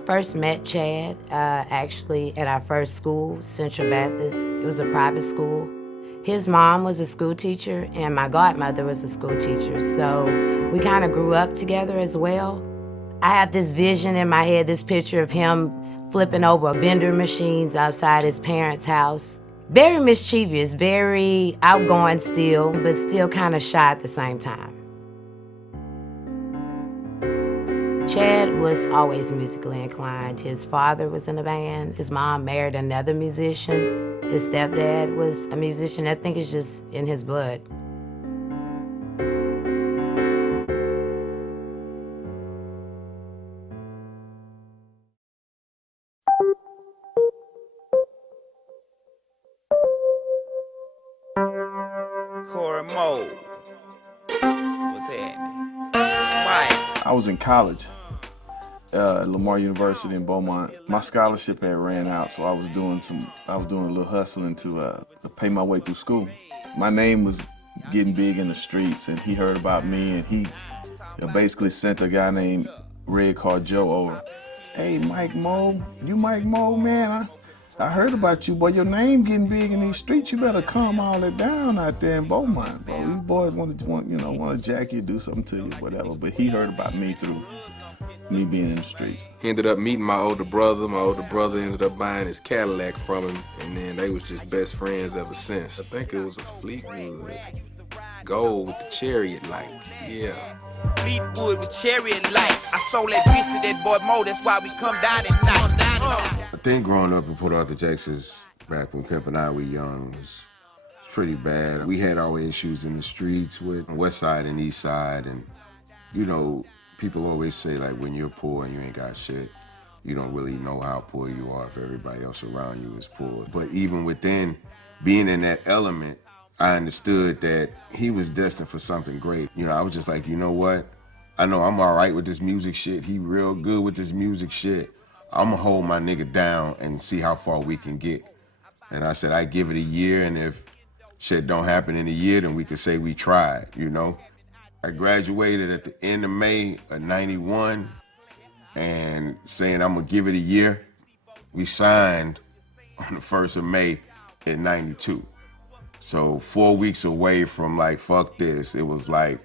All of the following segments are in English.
first met Chad, actually, at our first school, Central Baptist. It was a private school. His mom was a school teacher, and my godmother was a school teacher, so we kind of grew up together as well. I have this vision in my head, this picture of him flipping over vendor machines outside his parents' house. Very mischievous, very outgoing still, but still kind of shy at the same time. Chad was always musically inclined. His father was in a band. His mom married another musician. His stepdad was a musician. I think it's just in his blood. I was in college at Lamar University in Beaumont. My scholarship had ran out, so I was doing a little hustling to pay my way through school. My name was getting big in the streets, and he heard about me, and he basically sent a guy named Red called Joe over. Hey, Mike Mo, you Mike Mo, man, I heard about you, boy. Your name getting big in these streets. You better calm all that down out there in Beaumont, bro. These boys want to jack you, do something to you, whatever. But he heard about me through me being in the streets. He ended up meeting my older brother. My older brother ended up buying his Cadillac from him, and then they was just best friends ever since. I think it was a Fleetwood Gold with the chariot lights, yeah. Fleetwood with chariot lights. I sold that bitch to that boy Mo, that's why we come down at night. I think growing up in Port Arthur, Texas, back when Pimp and I were young, was pretty bad. We had our issues in the streets with West Side and East Side, and you know, people always say like when you're poor and you ain't got shit, you don't really know how poor you are if everybody else around you is poor. But even within being in that element, I understood that he was destined for something great. You know, I was just like, you know what? I know I'm all right with this music shit. He real good with this music shit. I'm gonna hold my nigga down and see how far we can get. And I said, I give it a year, and if shit don't happen in a year, then we could say we tried, you know? I graduated at the end of May of '91, and saying I'm gonna give it a year. We signed on the 1st of May in '92. So 4 weeks away from like, fuck this, it was like,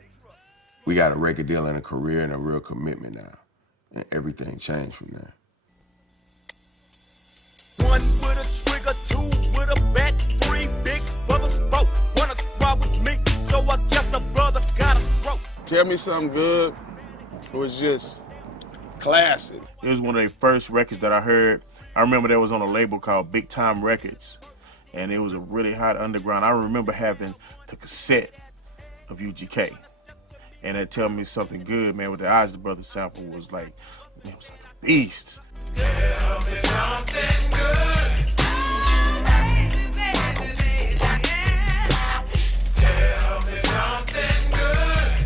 we got a record deal and a career and a real commitment now. And everything changed from there. 1 with a trigger, 2 with a bat, 3 big brothers, 4 wanna squad with me, so I guess a brother gotta throw. Tell Me Something Good was just classic. It was one of the first records that I heard. I remember there was on a label called Big Time Records, and it was a really hot underground. I remember having the cassette of UGK, and it Tell Me Something Good, man, with the Eyes the Brothers sample was like, man, it was like a beast. Tell me something good. Tell me something good.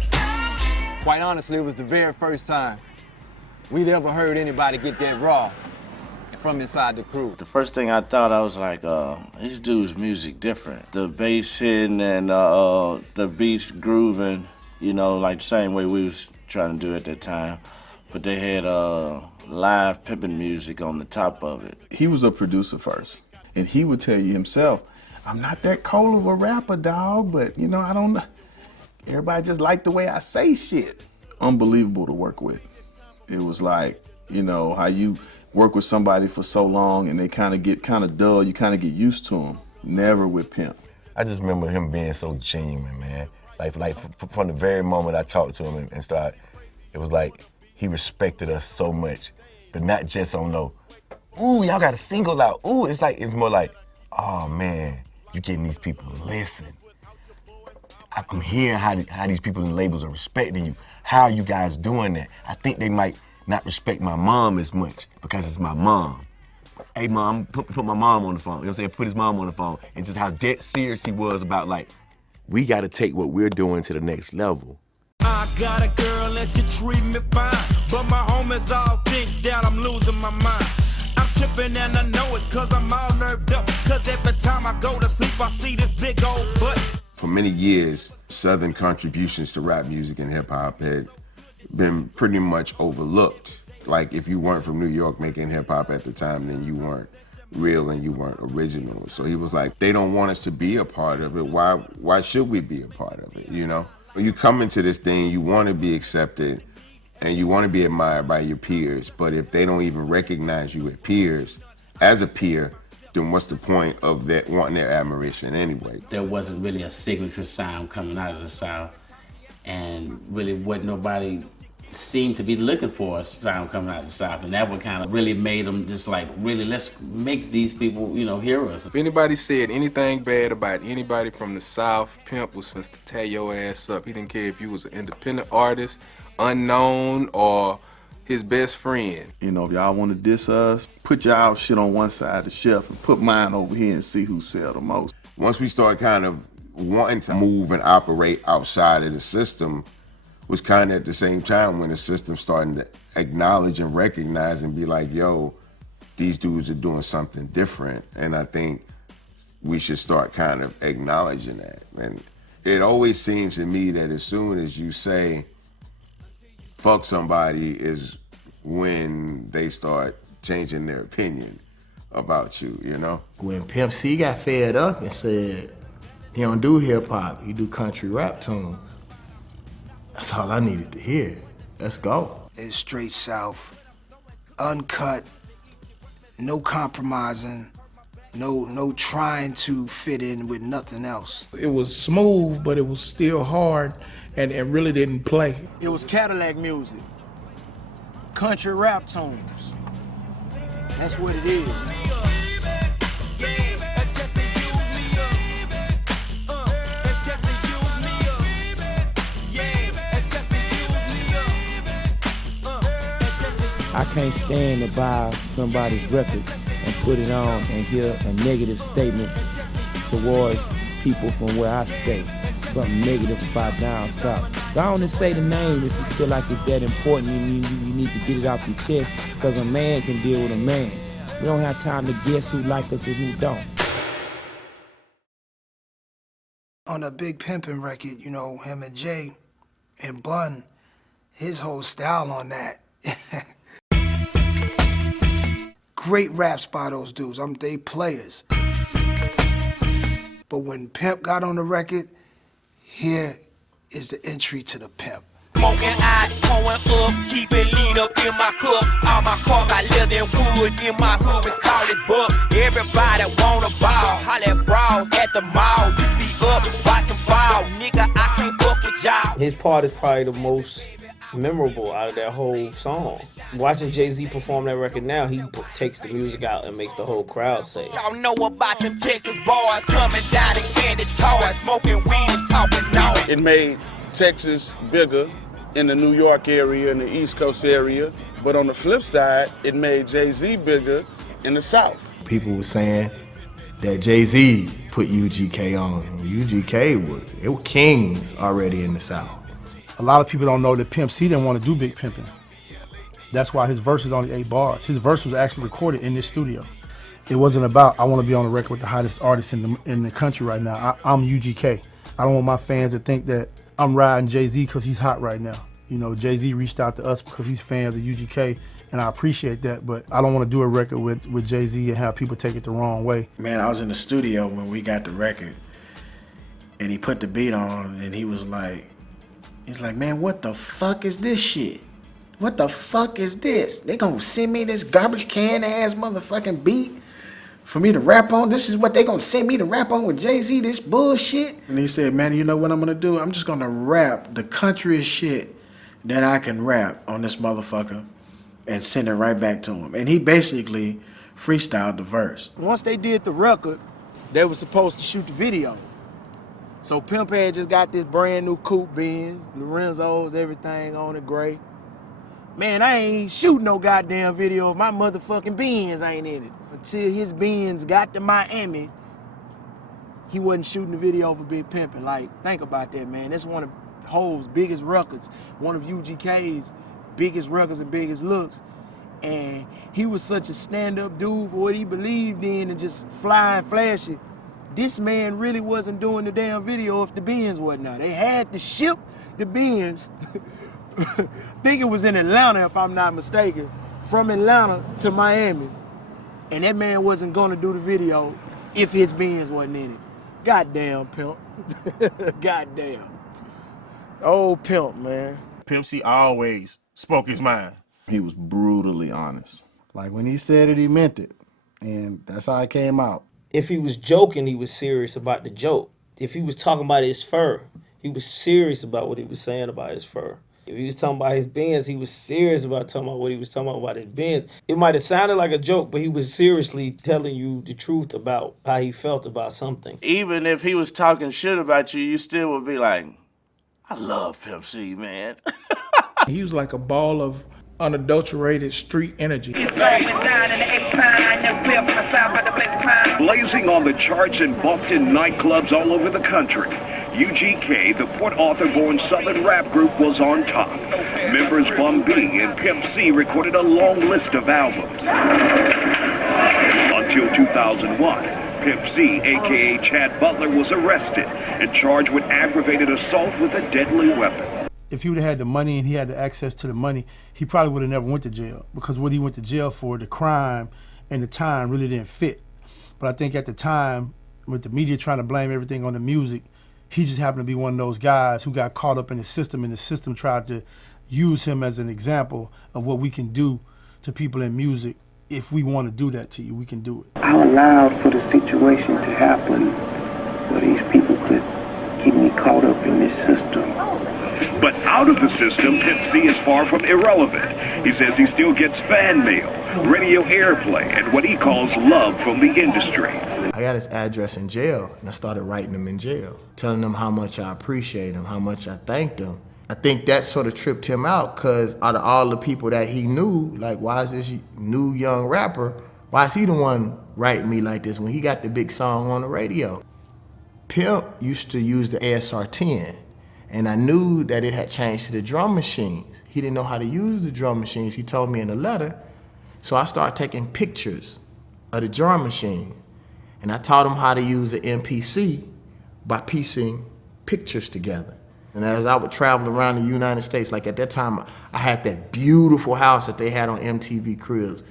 Quite honestly, it was the very first time we'd ever heard anybody get that raw from inside the crew. The first thing I thought, I was like, this dude's music different. The bass hitting and the beats grooving, you know, like the same way we was trying to do at that time. But they had live pimping music on the top of it. He was a producer first, and he would tell you himself, I'm not that cold of a rapper, dog, but you know, I don't know. Everybody just liked the way I say shit. Unbelievable to work with. It was like, you know, how you work with somebody for so long and they get dull, you kind of get used to them. Never with Pimp. I just remember him being so genuine, man. Like from the very moment I talked to him and started, it was like he respected us so much, but not just on no, ooh, y'all got a single out. Ooh, it's more like, oh man, you getting these people to listen. I'm hearing how these people in labels are respecting you. How are you guys doing that? I think they might not respect my mom as much because it's my mom. Hey mom, put my mom on the phone. You know what I'm saying? Put his mom on the phone. And just how dead serious he was about like, we gotta take what we're doing to the next level. I got a girl and she treat me fine, but my homies all think that I'm losing my mind. I'm tripping and I know it cause I'm all nerved up, cause every time I go to sleep I see this big old butt. For many years, Southern contributions to rap music and hip hop had been pretty much overlooked. Like if you weren't from New York making hip hop at the time, then you weren't real and you weren't original. So he was like, they don't want us to be a part of it. Why should we be a part of it, you know? When you come into this thing, you want to be accepted and you want to be admired by your peers, but if they don't even recognize you as a peer, then what's the point of that wanting their admiration anyway? There wasn't really a signature sound coming out of the South, and really what nobody seemed to be looking for a sound coming out of the South, and that what kind of really made them just like, really, let's make these people, you know, hear us. If anybody said anything bad about anybody from the South, Pimp was supposed to tear your ass up. He didn't care if you was an independent artist, unknown, or his best friend. You know, if y'all want to diss us, put y'all shit on one side of the shelf and put mine over here and see who sell the most. Once we start kind of wanting to move and operate outside of the system, was kind of at the same time when the system starting to acknowledge and recognize and be like, yo, these dudes are doing something different. And I think we should start kind of acknowledging that. And it always seems to me that as soon as you say, fuck somebody is when they start changing their opinion about you, you know? When Pimp C got fed up and said he don't do hip hop, he do country rap tunes, that's all I needed to hear. Let's go. It's straight South, uncut, no compromising, no trying to fit in with nothing else. It was smooth, but it was still hard and it really didn't play. It was Cadillac music, country rap tunes. That's what it is. I can't stand to buy somebody's record and put it on and hear a negative statement towards people from where I stay. Something negative about down south. Go on and say the name if you feel like it's that important. You need to get it off your chest, because a man can deal with a man. We don't have time to guess who like us and who don't. On a Big Pimpin' record, you know, him and Jay and Bun, his whole style on that. Great raps by those dudes. They players. But when Pimp got on the record, here is the entry to the Pimp. Smoking out, pouring up, keep it lean up in my cup. All my car got leather and wood in my hood, we call it buck. Everybody wanna ball, holla at brawls at the mall. You be up, watching ball, nigga, I can't fuck with y'all. His part is probably the most memorable out of that whole song. Watching Jay-Z perform that record now, he takes the music out and makes the whole crowd say. Y'all know about them Texas boys coming down in candy toys, smoking weed and talking noise. It made Texas bigger in the New York area and the East Coast area, but on the flip side, it made Jay-Z bigger in the South. People were saying that Jay-Z put UGK on. UGK was kings already in the South. A lot of people don't know that Pimp C didn't want to do Big Pimpin'. That's why his verse is only 8 bars. His verse was actually recorded in this studio. It wasn't about, I want to be on the record with the hottest artist in the country right now. I'm UGK. I don't want my fans to think that I'm riding Jay-Z because he's hot right now. You know, Jay-Z reached out to us because he's fans of UGK, and I appreciate that, but I don't want to do a record with Jay-Z and have people take it the wrong way. Man, I was in the studio when we got the record, and he put the beat on, and he's like, man, what the fuck is this shit? What the fuck is this? They gonna send me this garbage can ass motherfucking beat for me to rap on? This is what they gonna send me to rap on with Jay-Z, this bullshit? And he said, man, you know what I'm gonna do? I'm just gonna rap the countryest shit that I can rap on this motherfucker and send it right back to him. And he basically freestyled the verse. Once they did the record, they were supposed to shoot the video. So Pimp had just got this brand new coupe Benz, Lorenzo's, everything on it, gray. Man, I ain't shooting no goddamn video if my motherfucking Benz ain't in it. Until his Benz got to Miami, he wasn't shooting the video for Big Pimpin'. Like, think about that, man. That's one of Hov's biggest records, one of UGK's biggest records and biggest looks. And he was such a stand-up dude for what he believed in and just flying flashy. This man really wasn't doing the damn video if the Benz wasn't out. They had to ship the Benz I think it was in Atlanta, if I'm not mistaken, from Atlanta to Miami. And that man wasn't gonna do the video if his Benz wasn't in it. Goddamn, Pimp. Goddamn. Old Pimp, man. Pimp C always spoke his mind. He was brutally honest. Like when he said it, he meant it. And that's how it came out. If he was joking, he was serious about the joke. If he was talking about his fur, he was serious about what he was saying about his fur. If he was talking about his Benz, he was serious about talking about what he was talking about his Benz. It might have sounded like a joke, but he was seriously telling you the truth about how he felt about something. Even if he was talking shit about you, you still would be like, I love Pimp C, man. He was like a ball of unadulterated street energy. Blazing on the charts and bumped in nightclubs all over the country, UGK, the Port Arthur-born Southern rap group, was on top. Members Bun B and Pimp C recorded a long list of albums. Until 2001, Pimp C, a.k.a. Chad Butler, was arrested and charged with aggravated assault with a deadly weapon. If he would have had the money and he had the access to the money, he probably would have never went to jail, because what he went to jail for, the crime and the time, really didn't fit. But I think at the time, with the media trying to blame everything on the music, he just happened to be one of those guys who got caught up in the system, and the system tried to use him as an example of what we can do to people in music. If we want to do that to you, we can do it. I allowed for the situation to happen where these people could keep me caught up in this system. But out of the system, Pimp C is far from irrelevant. He says he still gets fan mail, radio airplay, and what he calls love from the industry. I got his address in jail, and I started writing him in jail, telling him how much I appreciate him, how much I thanked him. I think that sort of tripped him out, because out of all the people that he knew, like, why is this new young rapper, why is he the one writing me like this when he got the big song on the radio? Pimp used to use the ASR-10, and I knew that it had changed to the drum machines. He didn't know how to use the drum machines. He told me in a letter. So I started taking pictures of the drum machine, and I taught him how to use the MPC by piecing pictures together. And as I would travel around the United States, like at that time, I had that beautiful house that they had on MTV Cribs.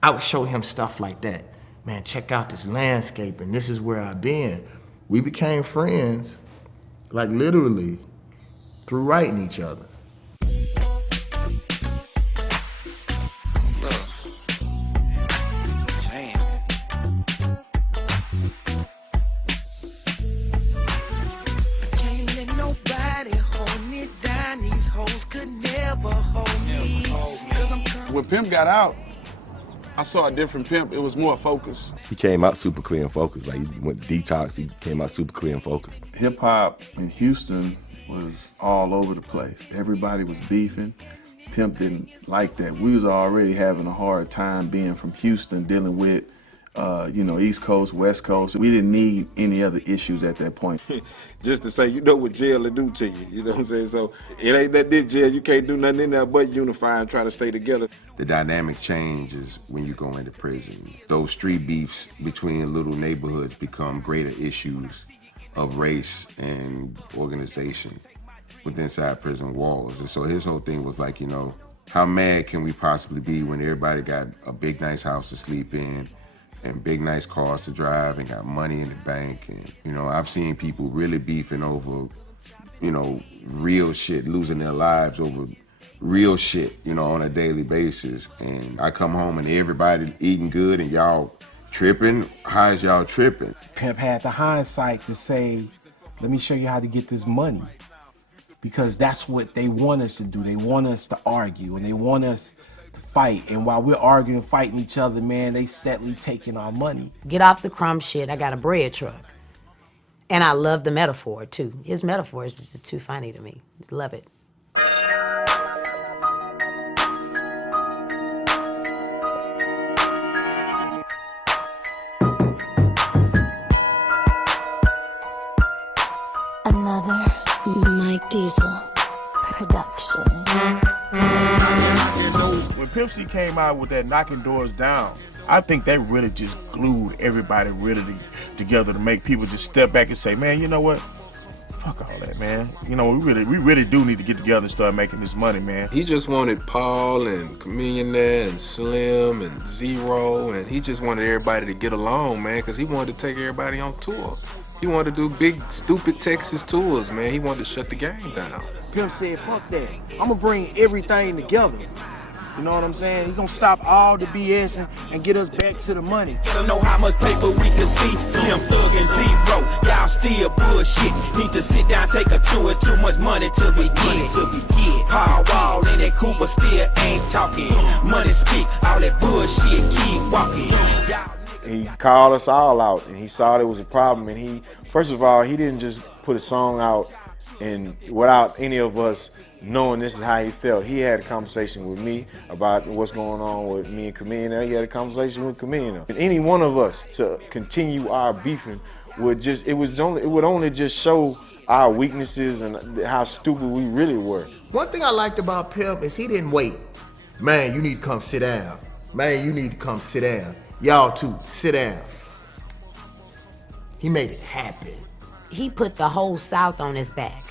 I would show him stuff like that. Man, check out this landscape, and this is where I've been. We became friends, like literally, through writing each other. When Pimp got out, I saw a different Pimp. It was more focused. He came out super clear and focused. Like, he went detox, he came out super clear and focused. Hip hop in Houston was all over the place. Everybody was beefing. Pimp didn't like that. We was already having a hard time being from Houston, dealing with East Coast, West Coast. We didn't need any other issues at that point. Just to say, you know what jail will do to you, you know what I'm saying? So it ain't that this jail, you can't do nothing in there but unify and try to stay together. The dynamic changes when you go into prison. Those street beefs between little neighborhoods become greater issues of race and organization within inside prison walls. And so his whole thing was like, how mad can we possibly be when everybody got a big, nice house to sleep in and big, nice cars to drive and got money in the bank? And, I've seen people really beefing over, real shit, losing their lives over real shit, on a daily basis. And I come home and everybody eating good and y'all tripping. How is y'all tripping? Pimp had the hindsight to say, let me show you how to get this money. Because that's what they want us to do. They want us to argue and they want us to fight. And while we're arguing, fighting each other, man, they steadily taking our money. Get off the crumb shit, I got a bread truck. And I love the metaphor too. His metaphor is just too funny to me. Love it. Another Mike Diesel production. When Pimp C came out with that Knocking Doors Down, I think that really just glued everybody really together to make people just step back and say, man, you know what? Fuck all that, man. You know, we really do need to get together and start making this money, man. He just wanted Paul and Chameleon and Slim and Zero, and he just wanted everybody to get along, man, because he wanted to take everybody on tour. He wanted to do big, stupid Texas tours, man. He wanted to shut the game down. Pimp said, fuck that. I'm gonna bring everything together. You know what I'm saying? He gonna stop all the BS and get us back to the money. Don't know how much paper we can see. Slim Thug and Zero, y'all still bullshit. Need to sit down, take a tour. It's too much money to be get. Paul Wall and that Cooper still ain't talking. Money speak, all that bullshit keep walking. He called us all out, and he saw there was a problem. And he, first of all, he didn't just put a song out and without any of us knowing this is how he felt. He had a conversation with me about what's going on with me and Chameleon. He had a conversation with Chameleon. And any one of us to continue our beefing would would only just show our weaknesses and how stupid we really were. One thing I liked about Pimp is he didn't wait. Man, you need to come sit down. Man, you need to come sit down. Y'all too, sit down. He made it happen. He put the whole South on his back.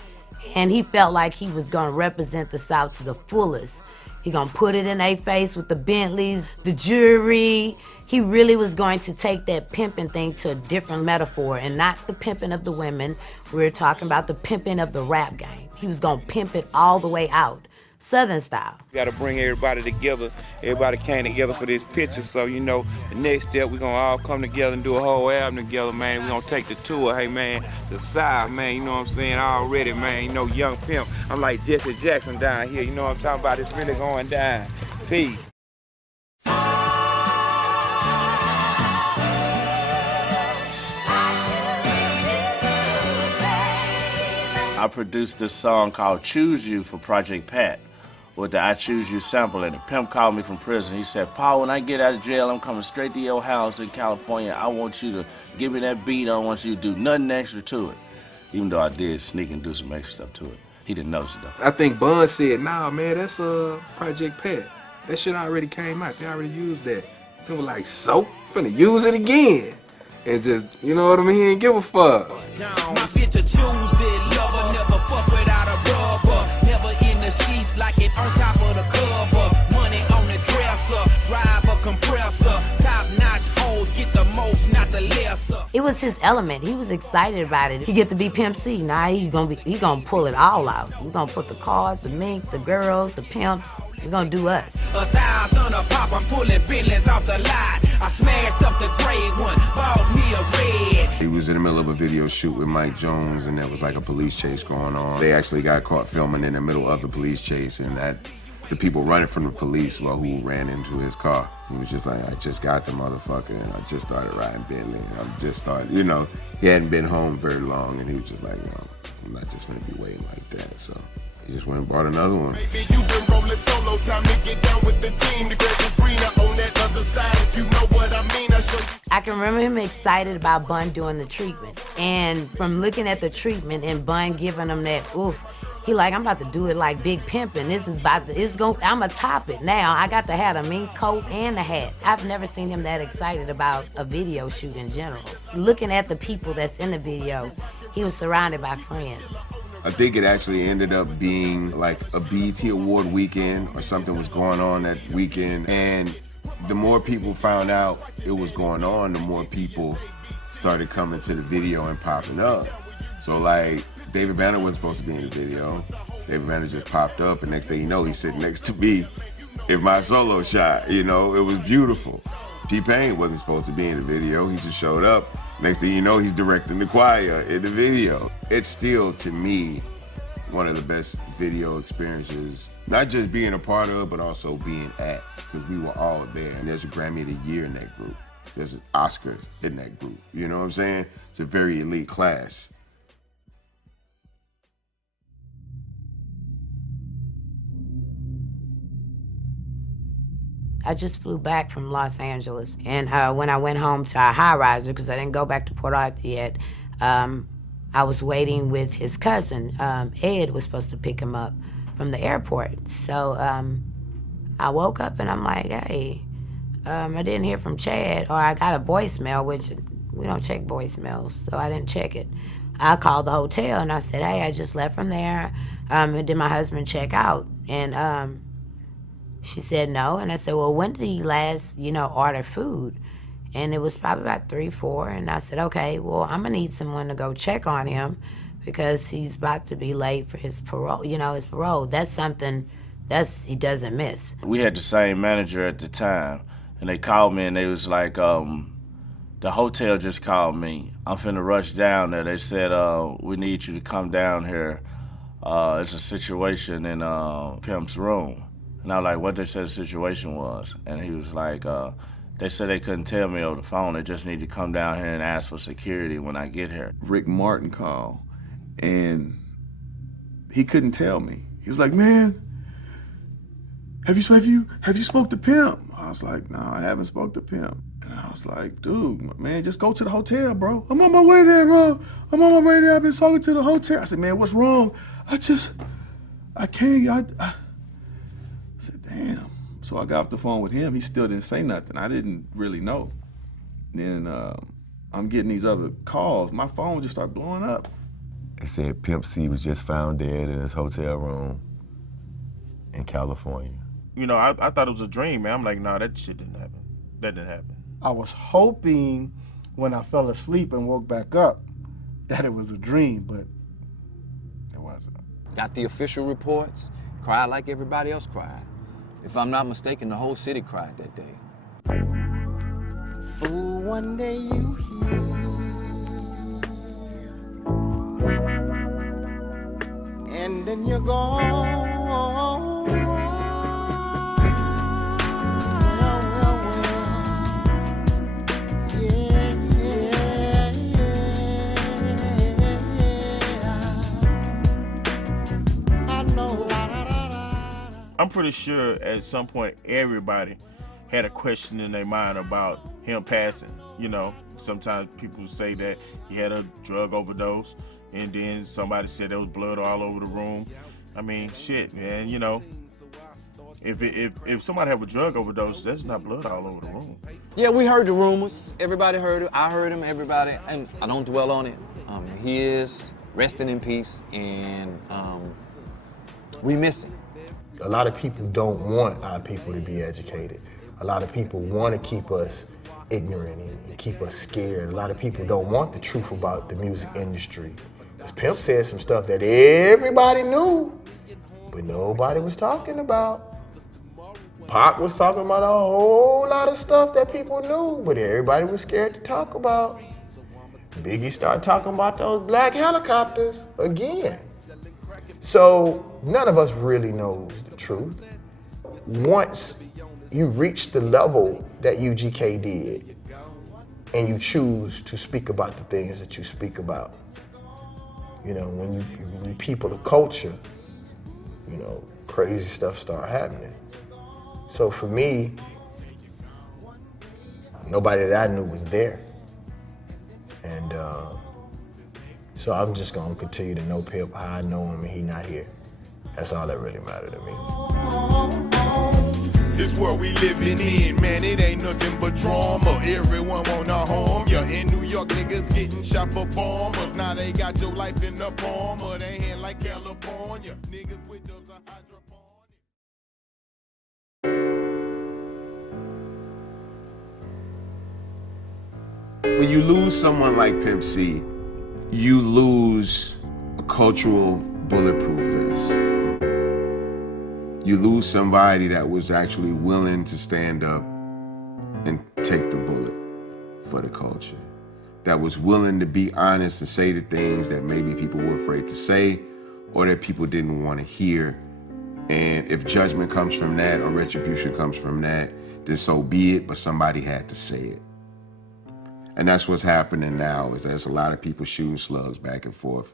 And he felt like he was gonna represent the South to the fullest. He gonna put it in their face with the Bentleys, the jewelry. He really was going to take that pimping thing to a different metaphor, and not the pimping of the women. We're talking about the pimping of the rap game. He was gonna pimp it all the way out, Southern style. We gotta bring everybody together. Everybody came together for this picture, so you know, the next step, we're gonna all come together and do a whole album together, man. We're gonna take the tour, hey man, the South, man, you know what I'm saying, already, man, you know, Young Pimp. I'm like Jesse Jackson down here, you know what I'm talking about, it's really going down. Peace. I produced this song called Choose You for Project Pat with the I Choose You sample in it. Pimp called me from prison. He said, Paul, when I get out of jail, I'm coming straight to your house in California. I want you to give me that beat. I don't want you to do nothing extra to it. Even though I did sneak and do some extra stuff to it. He didn't notice it though. I think Bun said, nah, man, that's Project Pat. That shit already came out. They already used that. They were like, so? Finna use it again. And just, you know what I mean? He ain't give a fuck. My fit to choose it, lover, never fuck without a rubber. Never in the seats like it on top of the cover. Money on the dresser, drive a compressor. Top notch hoes get the most, not the lesser. It was his element. He was excited about it. He get to be Pimp C. Now he gonna pull it all out. He gonna put the cars, the mink, the girls, the pimps. He's gonna do us. 1,000 a pop, I'm pulling billions off the lot. I smashed up the gray one, bought me a red. He was in the middle of a video shoot with Mike Jones, and there was like a police chase going on. They actually got caught filming in the middle of the police chase, and the people running from the police who ran into his car. He was just like, I just got the motherfucker, and I just started riding Bentley, and I just started, you know, he hadn't been home very long, and he was just like, you know, I'm not just gonna be waiting like that, so. He just went and bought another one. Baby, you been rolling solo, time to get down with the team. The grass is greener on that other side. If you know what I mean, I show you. I can remember him excited about Bun doing the treatment. And from looking at the treatment and Bun giving him that oof, he like, I'm about to do it like Big Pimpin'. This is I'ma top it now. I got to have the mink coat and the hat. I've never seen him that excited about a video shoot in general. Looking at the people that's in the video, he was surrounded by friends. I think it actually ended up being like a BET Award weekend or something was going on that weekend. And the more people found out it was going on, the more people started coming to the video and popping up. So like, David Banner wasn't supposed to be in the video. David Banner just popped up, and next thing you know, he's sitting next to me in my solo shot. You know, it was beautiful. T-Pain wasn't supposed to be in the video. He just showed up. Next thing you know, he's directing the choir in the video. It's still, to me, one of the best video experiences, not just being a part of, but also being at, because we were all there. And there's a Grammy of the Year in that group. There's an Oscars in that group. You know what I'm saying? It's a very elite class. I just flew back from Los Angeles, and when I went home to our high-riser, because I didn't go back to Port Arthur yet, I was waiting with his cousin. Ed was supposed to pick him up from the airport. So I woke up and I'm like, hey, I didn't hear from Chad, or I got a voicemail, which we don't check voicemails, so I didn't check it. I called the hotel and I said, hey, I just left from there. And did my husband check out? And she said no. And I said, well, when did he last, order food? And it was probably about 3, 4. And I said, okay, well, I'm going to need someone to go check on him because he's about to be late for his parole. His parole. That's something he doesn't miss. We had the same manager at the time, and they called me and they was like, the hotel just called me. I'm finna rush down there. They said, we need you to come down here. It's a situation in Pimp's room. And I was like, what they said the situation was? And he was like, they said they couldn't tell me over the phone. They just need to come down here and ask for security when I get here. Rick Martin called, and he couldn't tell me. He was like, man, have you spoke to Pimp? I was like, no, I haven't spoke to Pimp. And I was like, dude, man, just go to the hotel, bro. I'm on my way there, bro. I'm on my way there. I've been talking to the hotel. I said, man, what's wrong? I can't. I said, damn. So I got off the phone with him. He still didn't say nothing. I didn't really know. Then I'm getting these other calls. My phone just started blowing up. It said Pimp C was just found dead in his hotel room in California. I thought it was a dream, man. I'm like, nah, that shit didn't happen. That didn't happen. I was hoping when I fell asleep and woke back up that it was a dream, but it wasn't. Got the official reports, cried like everybody else cried. If I'm not mistaken, the whole city cried that day. Fool, one day you hear, and then you're gone. I'm pretty sure at some point everybody had a question in their mind about him passing. Sometimes people say that he had a drug overdose, and then somebody said there was blood all over the room. I mean, shit, man. If somebody have a drug overdose, there's not blood all over the room. Yeah, we heard the rumors. Everybody heard it. I heard him. Everybody, and I don't dwell on it. He is resting in peace, and we miss him. A lot of people don't want our people to be educated. A lot of people want to keep us ignorant and keep us scared. A lot of people don't want the truth about the music industry. Because Pimp said some stuff that everybody knew, but nobody was talking about. Pac was talking about a whole lot of stuff that people knew, but everybody was scared to talk about. Biggie started talking about those black helicopters again. So none of us really knows the truth. Once you reach the level that UGK did, and you choose to speak about the things that you speak about, when you people the culture, crazy stuff start happening. So for me, nobody that I knew was there. And so I'm just gonna continue to know Pimp how I know him and he not here. That's all that really mattered to me. This world we living in, man, it ain't nothing but drama. Everyone wanna harm ya. In New York, niggas getting shot for bombers. Now they got your life in the palm of their hand like California. Niggas with those hydroponics. When you lose someone like Pimp C, you lose a cultural bulletproof vest. You lose somebody that was actually willing to stand up and take the bullet for the culture. That was willing to be honest and say the things that maybe people were afraid to say or that people didn't want to hear. And if judgment comes from that or retribution comes from that, then so be it, but somebody had to say it. And that's what's happening now, is there's a lot of people shooting slugs back and forth,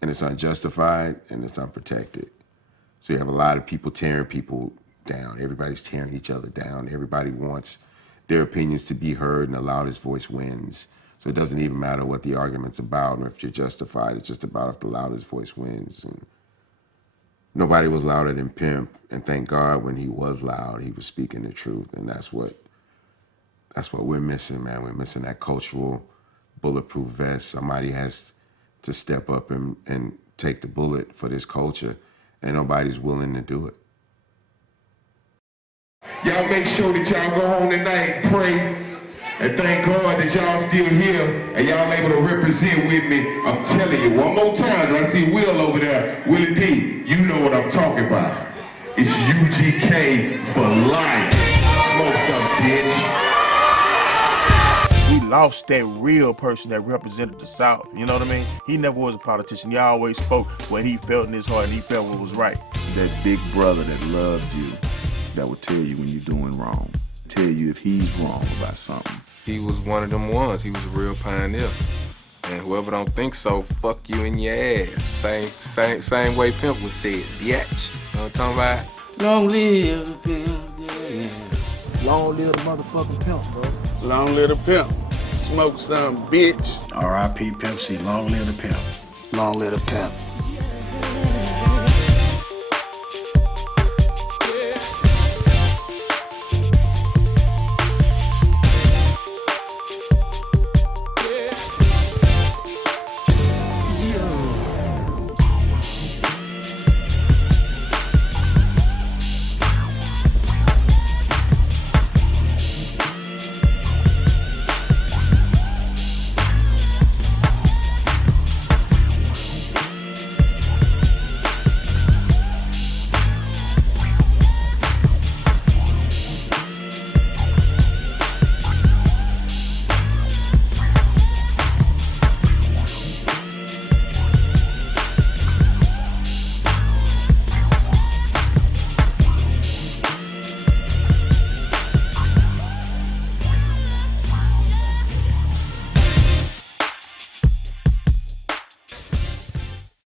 and it's unjustified and it's unprotected. So you have a lot of people tearing people down. Everybody's tearing each other down. Everybody wants their opinions to be heard, and the loudest voice wins. So it doesn't even matter what the argument's about or if you're justified. It's just about if the loudest voice wins. And nobody was louder than Pimp, and thank God when he was loud, he was speaking the truth, and that's what we're missing, man. We're missing that cultural bulletproof vest. Somebody has to step up and take the bullet for this culture, and nobody's willing to do it. Y'all make sure that y'all go home tonight, pray, and thank God that y'all still here and y'all able to represent with me. I'm telling you, one more time, 'cause I see Will over there, Willie D, you know what I'm talking about. It's UGK for life. Smoke some, bitch. We lost that real person that represented the South, you know what I mean? He never was a politician. He always spoke what he felt in his heart and he felt what was right. That big brother that loved you, that would tell you when you're doing wrong, tell you if he's wrong about something. He was one of them ones. He was a real pioneer. And whoever don't think so, fuck you in your ass. Same way Pimp was said, biatch. You know what I'm talking about? Long live the pimp, yeah. Long live the motherfucking pimp, bro. Long live the pimp. Smoke some, bitch. R.I.P. Pimp C. Long live the pimp. Long live the pimp.